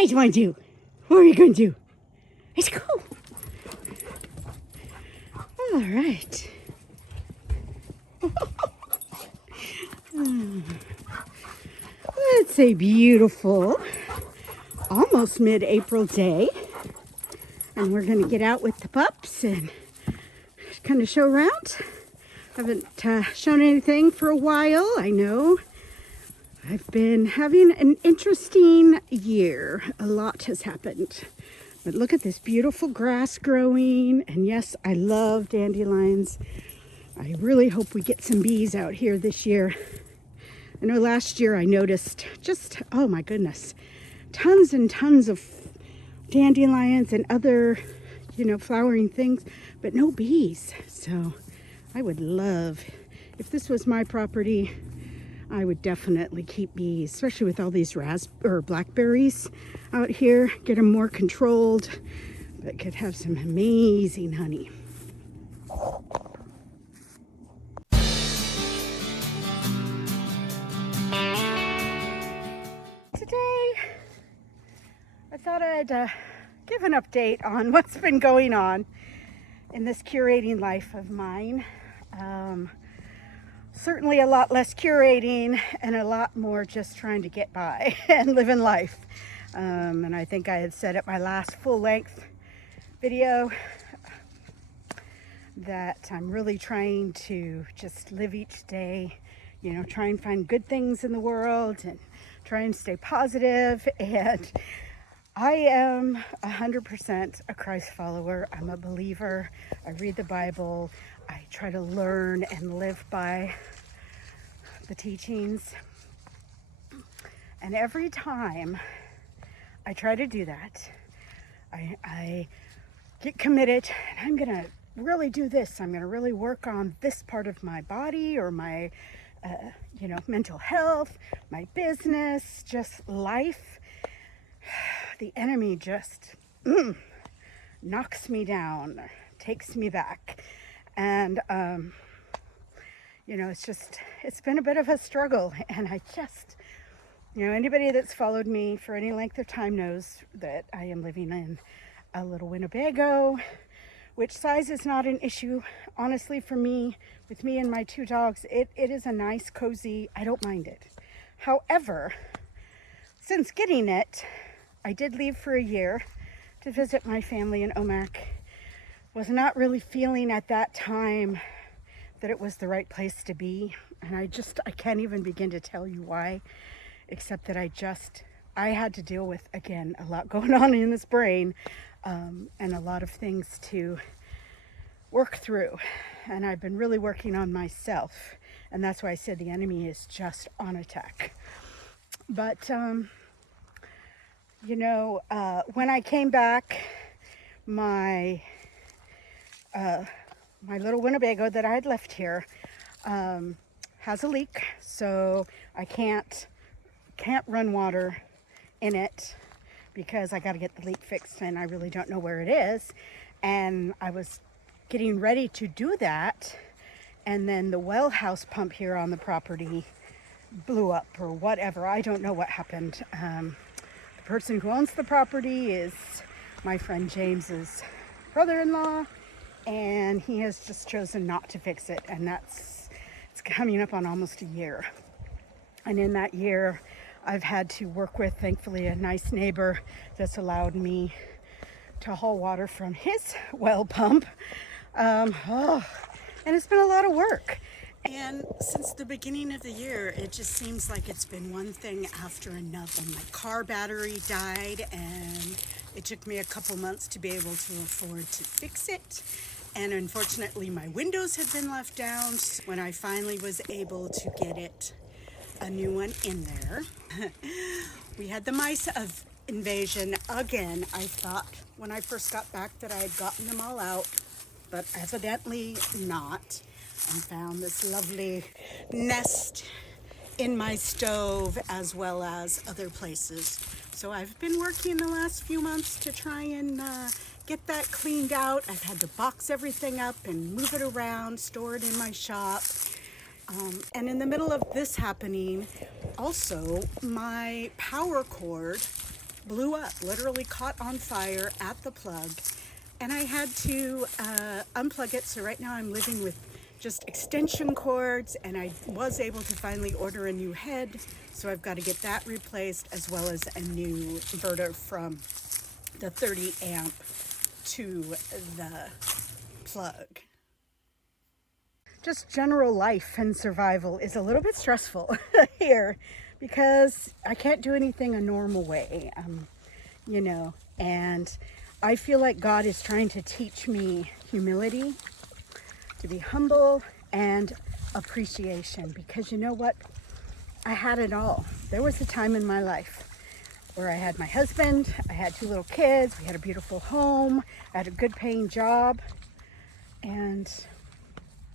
guys want to do? What are we going to do? Let's go. All right. It's a beautiful, almost mid-April day. And we're going to get out with the pups and kind of show around. Haven't shown anything for a while, I know. I've been having an interesting year. A lot has happened. But look at this beautiful grass growing. And yes, I love dandelions. I really hope we get some bees out here this year. I know last year I noticed just, oh my goodness, tons and tons of dandelions and other, flowering things, but no bees. So I would love, if this was my property, I would definitely keep bees, especially with all these blackberries out here. Get them more controlled, but could have some amazing honey. Today, I thought I'd give an update on what's been going on in this curating life of mine. Certainly a lot less curating and a lot more just trying to get by and live in life. And I think I had said at my last full-length video that I'm really trying to just live each day, try and find good things in the world and try and stay positive. And I am 100% a Christ follower. I'm a believer. I read the Bible. I try to learn and live by the teachings. And every time I try to do that, I get committed, and I'm going to really do this. I'm going to really work on this part of my body or my, mental health, my business, just life. The enemy just knocks me down, takes me back. And, it's been a bit of a struggle. And I just, anybody that's followed me for any length of time knows that I am living in a little Winnebago, which size is not an issue, honestly, for me. With me and my two dogs, it is a nice, cozy, I don't mind it. However, since getting it, I did leave for a year to visit my family in Omak. Was not really feeling at that time that it was the right place to be. And I can't even begin to tell you why, except that I had to deal with, again, a lot going on in this brain, and a lot of things to work through. And I've been really working on myself. And that's why I said the enemy is just on attack. But, when I came back, my little Winnebago that I had left here has a leak, so I can't run water in it because I got to get the leak fixed, and I really don't know where it is. And I was getting ready to do that, and then the well house pump here on the property blew up or whatever. I don't know what happened. The person who owns the property is my friend James's brother-in-law, and he has just chosen not to fix it. And it's coming up on almost a year. And in that year, I've had to work with, thankfully, a nice neighbor that's allowed me to haul water from his well pump. And it's been a lot of work. And since the beginning of the year, it just seems like it's been one thing after another. My car battery died, and it took me a couple months to be able to afford to fix it. And unfortunately, my windows had been left down. When I finally was able to get a new one in there, we had the mice invasion again. I thought when I first got back that I had gotten them all out, but evidently not. And found this lovely nest in my stove as well as other places. So I've been working the last few months to try and get that cleaned out. I've had to box everything up and move it around, store it in my shop. And in the middle of this happening, also my power cord blew up, literally caught on fire at the plug. And I had to unplug it. So right now I'm living with just extension cords, and I was able to finally order a new head. So I've got to get that replaced, as well as a new inverter from the 30 amp to the plug. Just general life and survival is a little bit stressful here because I can't do anything a normal way, you know, and I feel like God is trying to teach me humility, to be humble, and appreciation, because you know what? I had it all. There was a time in my life where I had my husband, I had 2 little kids, we had a beautiful home, I had a good paying job, and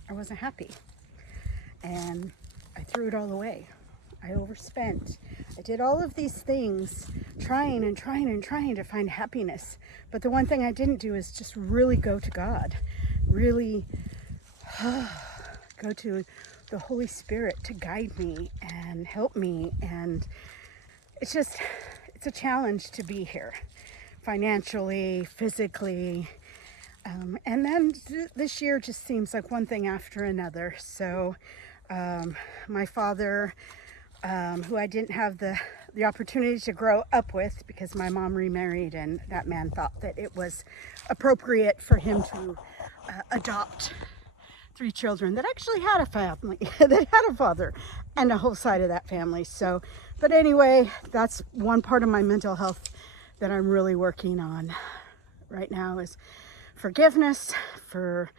I wasn't happy. And I threw it all away. I overspent. I did all of these things, trying to find happiness. But the one thing I didn't do is just really go to God, really go to the Holy Spirit to guide me and help me. And it's a challenge to be here, financially, physically. And then this year just seems like one thing after another. So my father, who I didn't have the opportunity to grow up with because my mom remarried, and that man thought that it was appropriate for him to adopt 3 children that actually had a family, that had a father and a whole side of that family. So, but anyway, that's one part of my mental health that I'm really working on right now, is forgiveness for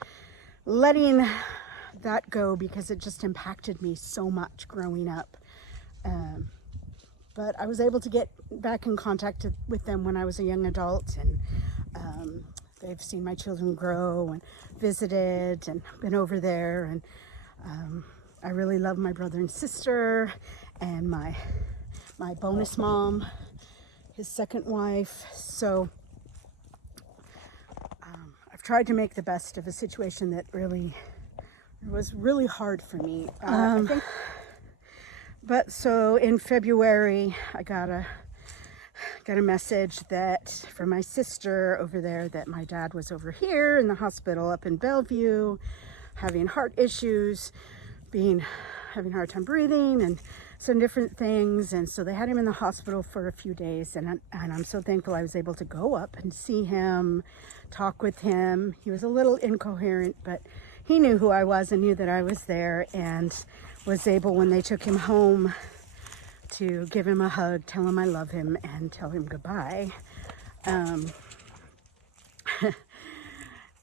letting that go, because it just impacted me so much growing up. But I was able to get back in contact with them when I was a young adult, and they've seen my children grow and visited and been over there. And I really love my brother and sister and my bonus mom, his second wife. So I've tried to make the best of a situation that was really hard for me. I think. But so in February, I got a message that from my sister over there that my dad was over here in the hospital up in Bellevue, having heart issues, having a hard time breathing, and some different things. And so they had him in the hospital for a few days, and I'm so thankful I was able to go up and see him, talk with him. He was a little incoherent, but he knew who I was and knew that I was there, and was able, when they took him home, to give him a hug, tell him I love him, and tell him goodbye.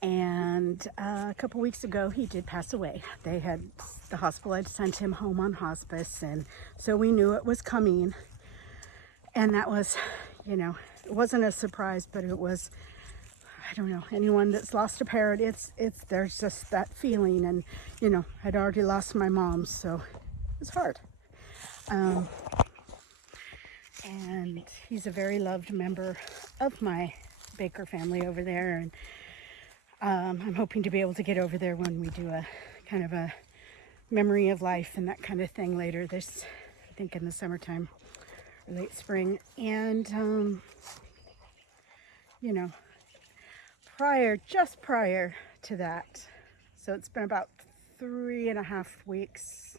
And a couple weeks ago, he did pass away. The hospital had sent him home on hospice, and so we knew it was coming. And that was, it wasn't a surprise, but it was, I don't know, anyone that's lost a parent, there's just that feeling. And, I'd already lost my mom, so it was hard. And he's a very loved member of my Baker family over there. And I'm hoping to be able to get over there when we do a kind of a memory of life and that kind of thing later this, I think in the summertime or late spring. And, just prior to that, so it's been about 3.5 weeks,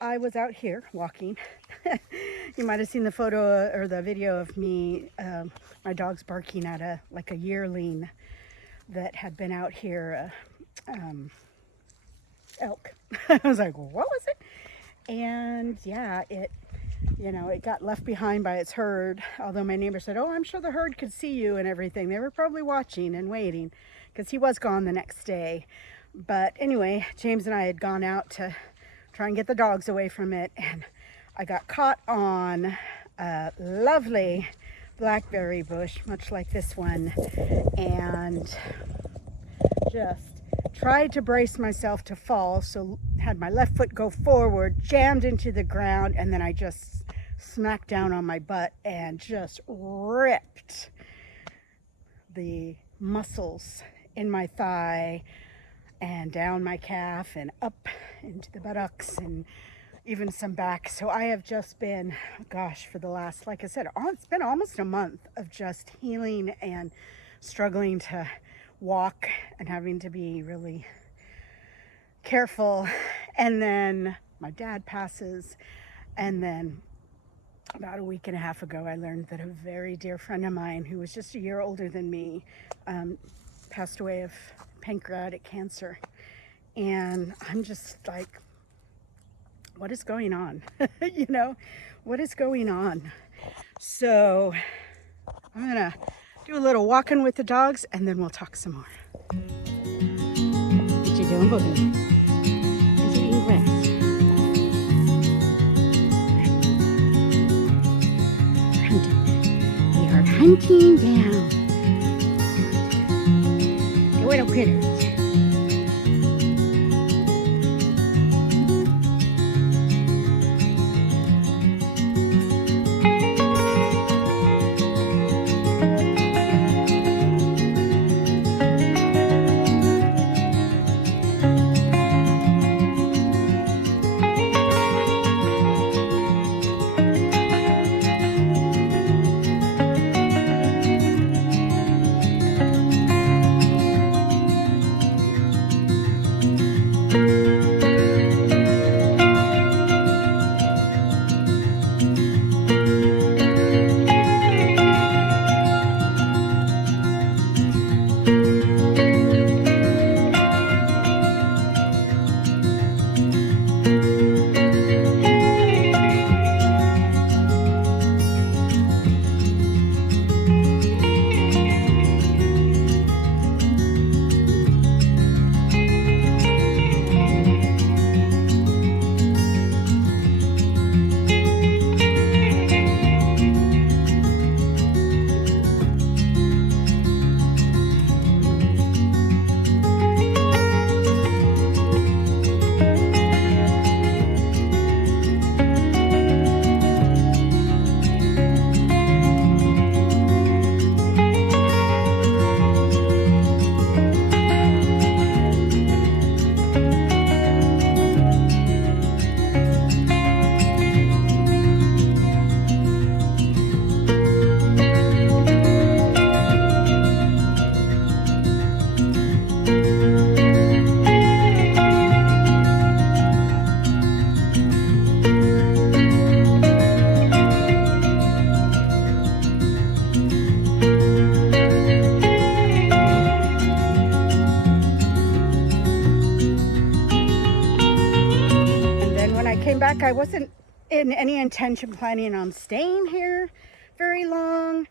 I was out here walking. You might have seen the photo or the video of me, my dog's barking at a yearling that had been out here, elk. I was like, what was it? And yeah, it got left behind by its herd, although my neighbor said, oh, I'm sure the herd could see you and everything. They were probably watching and waiting, because he was gone the next day. But anyway, James and I had gone out to try and get the dogs away from it, and I got caught on a lovely blackberry bush, much like this one, and just tried to brace myself to fall, so had my left foot go forward, jammed into the ground, and then I just smacked down on my butt and just ripped the muscles in my thigh and down my calf and up into the buttocks, and even some back. So I have just been, gosh, for the last, like I said, it's been almost a month of just healing and struggling to walk and having to be really careful. And then my dad passes, and then about a week and a half ago, I learned that a very dear friend of mine who was just a year older than me passed away of pancreatic cancer. And I'm just like, what is going on? You know, what is going on? So I'm gonna do a little walking with the dogs, and then we'll talk some more. What you doing, Boogie? Is you eating grass? We are hunting down the little critters. Came back, I wasn't in any intention planning on staying here very long.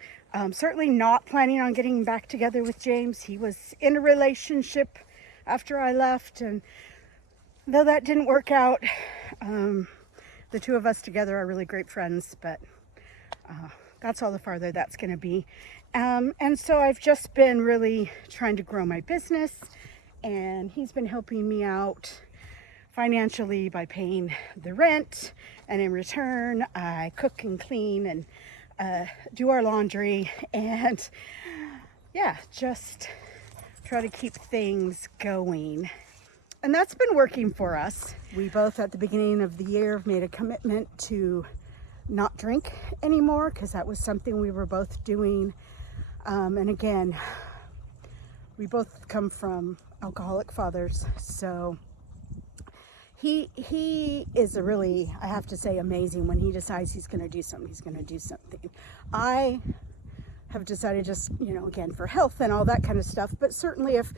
Certainly not planning on getting back together with James. He was in a relationship after I left, and though that didn't work out, the two of us together are really great friends, but that's all the farther that's going to be. And so I've just been really trying to grow my business, and he's been helping me out financially by paying the rent, and in return I cook and clean and do our laundry, and yeah, just try to keep things going. And that's been working for us. We both at the beginning of the year made a commitment to not drink anymore, because that was something we were both doing, and again, we both come from alcoholic fathers, so he is a really, I have to say, amazing. When he decides he's going to do something, he's going to do something. I have decided, just, you know, again, for health and all that kind of stuff, but certainly if,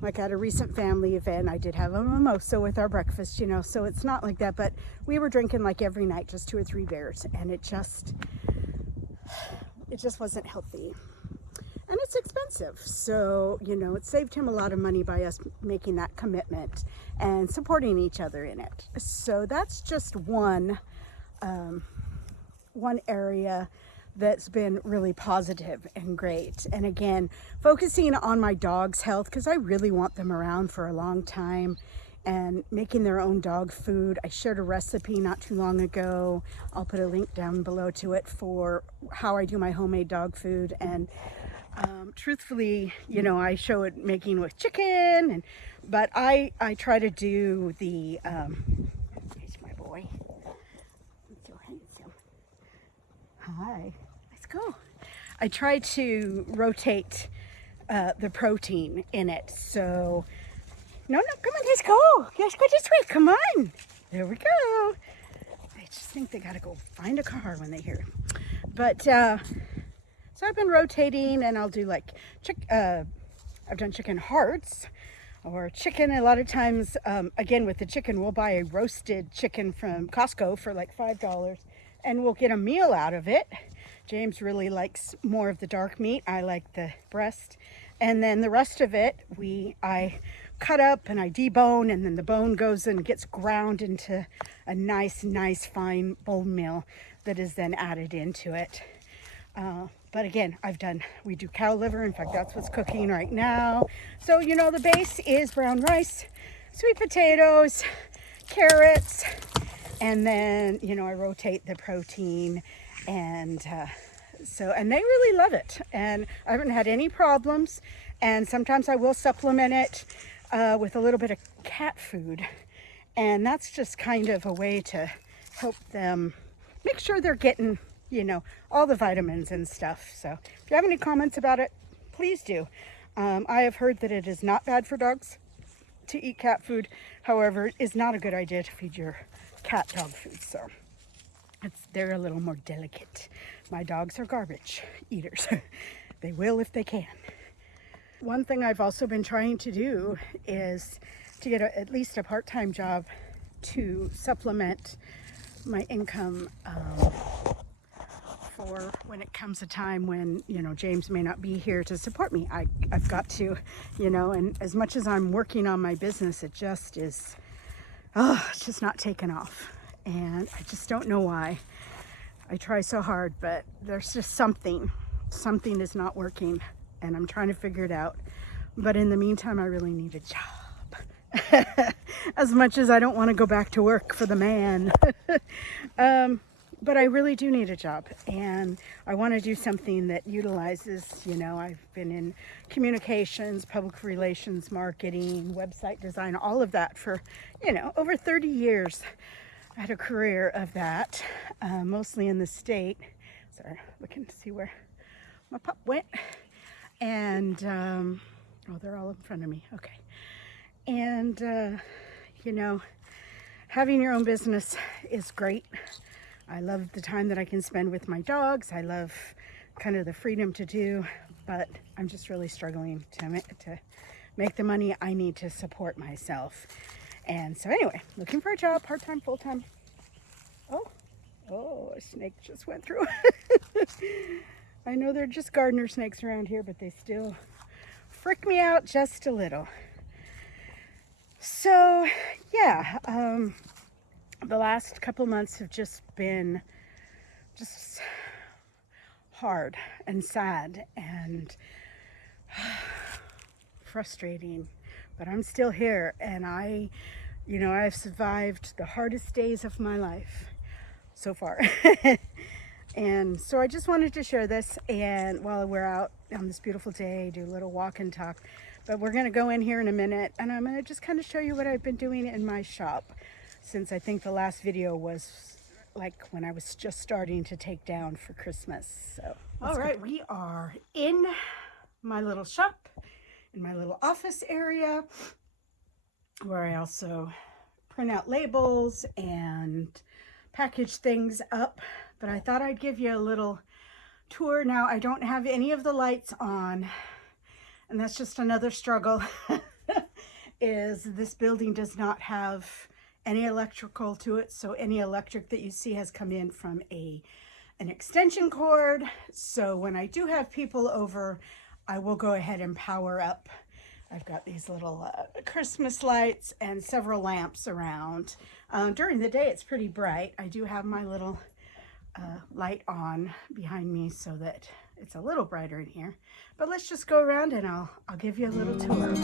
like at a recent family event, I did have a mimosa with our breakfast, you know, so it's not like that, but we were drinking like every night, just 2 or 3 beers, and it just wasn't healthy. And it's expensive. So, you know, it saved him a lot of money by us making that commitment and supporting each other in it. So that's just one area that's been really positive and great. And again, focusing on my dog's health, because I really want them around for a long time, and making their own dog food. I shared a recipe not too long ago. I'll put a link down below to it for how I do my homemade dog food. And truthfully, you know, I show it making with chicken, but I try to do the here's my boy. Hi. Let's go. I try to rotate the protein in it. So, no, come on, let's go. Let's go this way. Come on. There we go. I just think they got to go find a car when they hear it. But, so I've been rotating, and I'll do like, I've done chicken hearts or chicken. A lot of times, again, with the chicken, we'll buy a roasted chicken from Costco for like $5, and we'll get a meal out of it. James really likes more of the dark meat. I like the breast. And then the rest of it, I cut up and I debone, and then the bone goes and gets ground into a nice fine bone meal that is then added into it. But again, we do cow liver. In fact, that's what's cooking right now. So, you know, the base is brown rice, sweet potatoes, carrots, and then, you know, I rotate the protein, and and they really love it. And I haven't had any problems. And sometimes I will supplement it with a little bit of cat food. And that's just kind of a way to help them make sure they're getting, you know, all the vitamins and stuff. So if you have any comments about it, please do. I have heard that it is not bad for dogs to eat cat food. However, it is not a good idea to feed your cat dog food. So they're a little more delicate. My dogs are garbage eaters. They will if they can. One thing I've also been trying to do is to get at least a part-time job to supplement my income for when it comes a time when, you know, James may not be here to support me. I've got to, you know, and as much as I'm working on my business, it just is, it's just not taking off. And I just don't know why. I try so hard, but there's just something is not working, and I'm trying to figure it out. But in the meantime, I really need a job. As much as I don't want to go back to work for the man. But I really do need a job, and I want to do something that utilizes, you know, I've been in communications, public relations, marketing, website design, all of that for, you know, over 30 years. I had a career of that, mostly in the state. Sorry, looking to see where my pup went. And, oh, they're all in front of me. Okay. And, you know, having your own business is great. I love the time that I can spend with my dogs. I love kind of the freedom to do, but I'm just really struggling to make the money I need to support myself. And so anyway, looking for a job, part-time, full-time. Oh, a snake just went through. I know they're just gardener snakes around here, but they still freak me out just a little. So yeah, the last couple months have just been just hard and sad and frustrating, but I'm still here, and I've survived the hardest days of my life so far. And so I just wanted to share this, and while we're out on this beautiful day, do a little walk and talk. But we're going to go in here in a minute, and I'm going to just kind of show you what I've been doing in my shop, since I think the last video was like when I was just starting to take down for Christmas. So all right, we are in my little shop, in my little office area, where I also print out labels and package things up. But I thought I'd give you a little tour. Now, I don't have any of the lights on, and that's just another struggle. Is this building does not have any electrical to it, so any electric that you see has come in from an extension cord. So when I do have people over, I will go ahead and power up. I've got these little Christmas lights and several lamps around. During the day, it's pretty bright. I do have my little light on behind me so that it's a little brighter in here. But let's just go around and I'll give you a little tour.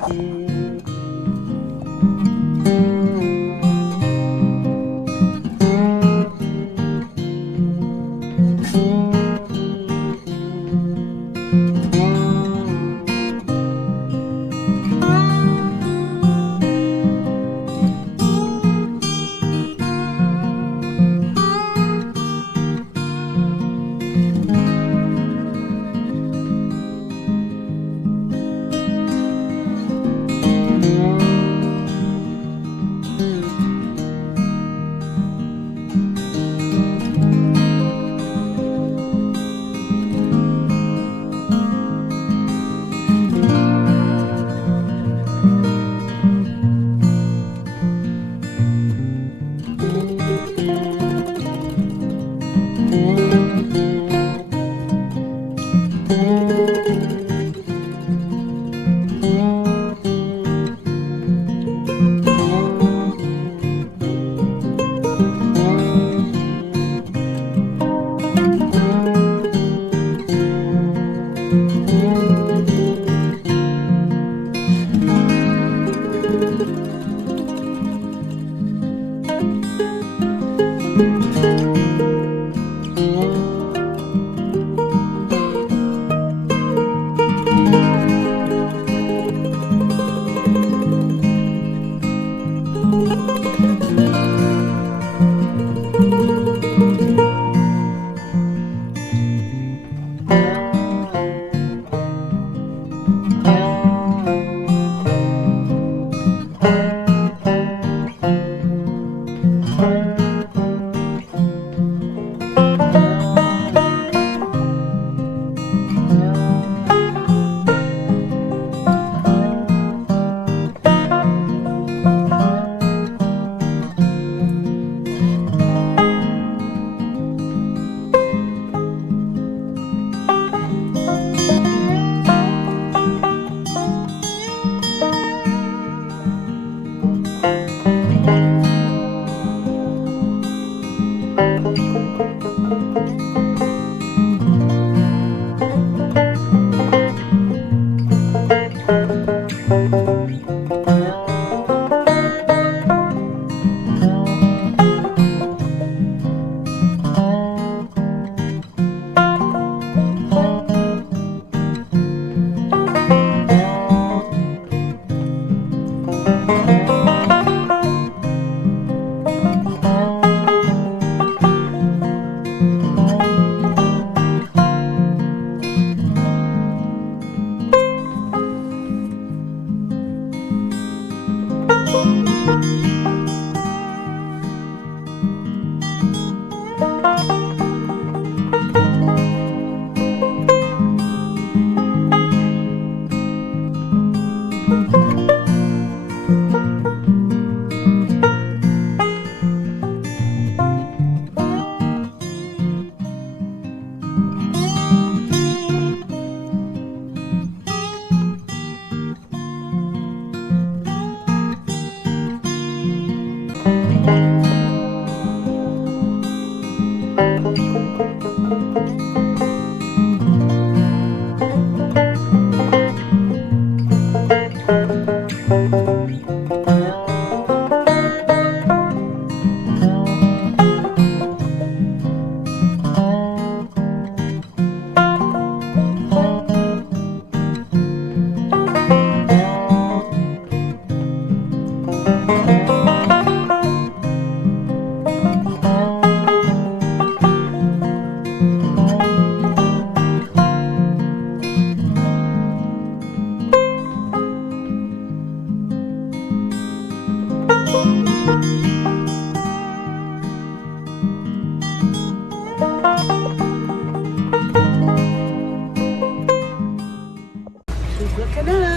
Good night.